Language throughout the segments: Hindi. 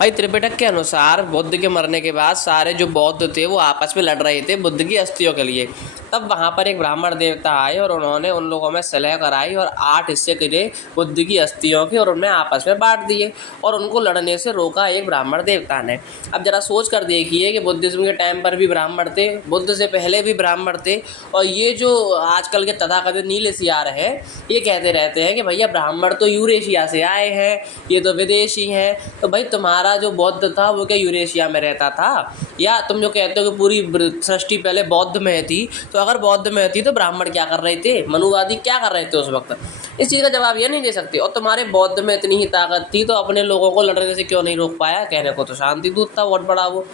भाई त्रिपिटक के अनुसार बुद्ध के मरने के बाद सारे जो बौद्ध थे वो आपस में लड़ रहे थे बुद्ध की अस्थियों के लिए। तब वहाँ पर एक ब्राह्मण देवता आए और उन्होंने उन लोगों में सलाह कराई और 8 हिस्से करे बुद्ध की अस्थियों के और उनमें आपस में बांट दिए और उनको लड़ने से रोका एक ब्राह्मण देवता ने। अब जरा सोच कर देखिए कि बुद्धिज्म के टाइम पर भी ब्राह्मण थे, बुद्ध से पहले भी ब्राह्मण थे, और ये जो आजकल के तथाकथित नील सियार हैं ये कहते रहते हैं कि भैया ब्राह्मण तो यूरेशिया से आए हैं, ये तो विदेशी हैं। तो भाई तुम्हारा जो बौद्ध था वो क्या यूरेशिया में रहता था? या तुम जो कहते हो कि पूरी सृष्टि पहले बौद्ध में थी, तो अगर बौद्ध में थी तो ब्राह्मण क्या कर रहे थे, मनुवादी क्या कर रहे थे उस वक्त? इस चीज़ का जवाब ये नहीं दे सकते। और तुम्हारे बौद्ध में इतनी ही ताकत थी तो अपने लोगों को लड़ने से क्यों नहीं रोक पाया? कहने को तो शांति दूत था बहुत बड़ा, वो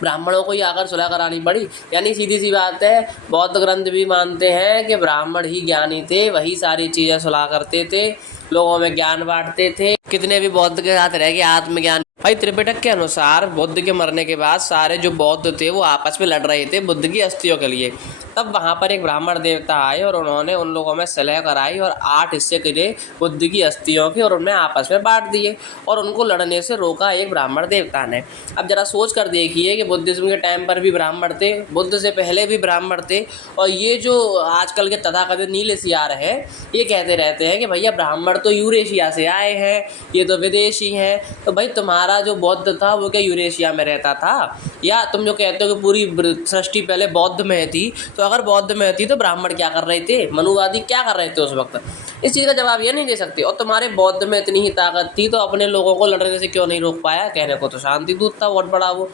ब्राह्मणों को ही आकर सुलह करानी पड़ी। यानी सीधी सी बात है, बौद्ध ग्रंथ भी मानते हैं कि ब्राह्मण ही ज्ञानी थे, वही सारी चीज़ें सुलह करते थे, लोगों में ज्ञान बांटते थे। कितने भी बौद्ध के साथ रह गए आत्मज्ञान। भाई त्रिपिटक के अनुसार बुद्ध के मरने के बाद सारे जो बौद्ध थे वो आपस में लड़ रहे थे बुद्ध की अस्थियों के लिए। तब वहाँ पर एक ब्राह्मण देवता आए और उन्होंने उन लोगों में सलाह कराई और 8 हिस्से करे बुद्ध की अस्थियों के और उनमें आपस में बांट दिए और उनको लड़ने से रोका एक ब्राह्मण देवता ने। अब जरा सोच कर देखिए कि बुद्धिज्म के टाइम पर भी ब्राह्मण थे, बुद्ध से पहले भी ब्राह्मण थे, और ये जो आजकल के तथाकथित नील सियार हैं ये कहते रहते हैं कि भैया ब्राह्मण तो यूरेशिया से आए हैं, ये तो विदेशी हैं। तो भाई तुम्हारा जो बौद्ध था वो क्या यूरेशिया में रहता था? या तुम जो कहते हो कि पूरी सृष्टि पहले बौद्ध में थी, तो अगर बौद्ध में थी तो ब्राह्मण क्या कर रहे थे, मनुवादी क्या कर रहे थे उस वक्त? इस चीज़ का जवाब ये नहीं दे सकते। और तुम्हारे बौद्ध में इतनी ही ताकत थी तो अपने लोगों को लड़ने से क्यों नहीं रोक पाया? कहने को तो शांति दूत था बहुत बड़ा, वो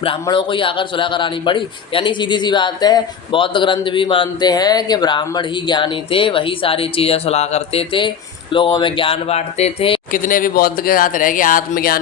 ब्राह्मणों को ही आकर सुलह करानी पड़ी। यानी सीधी सी बात है, बौद्ध ग्रंथ भी मानते हैं कि ब्राह्मण ही ज्ञानी थे, वही सारी चीज़ें सुलह करते थे, लोगों में ज्ञान बांटते थे। कितने भी बौद्ध के साथ रह गए आत्मज्ञान।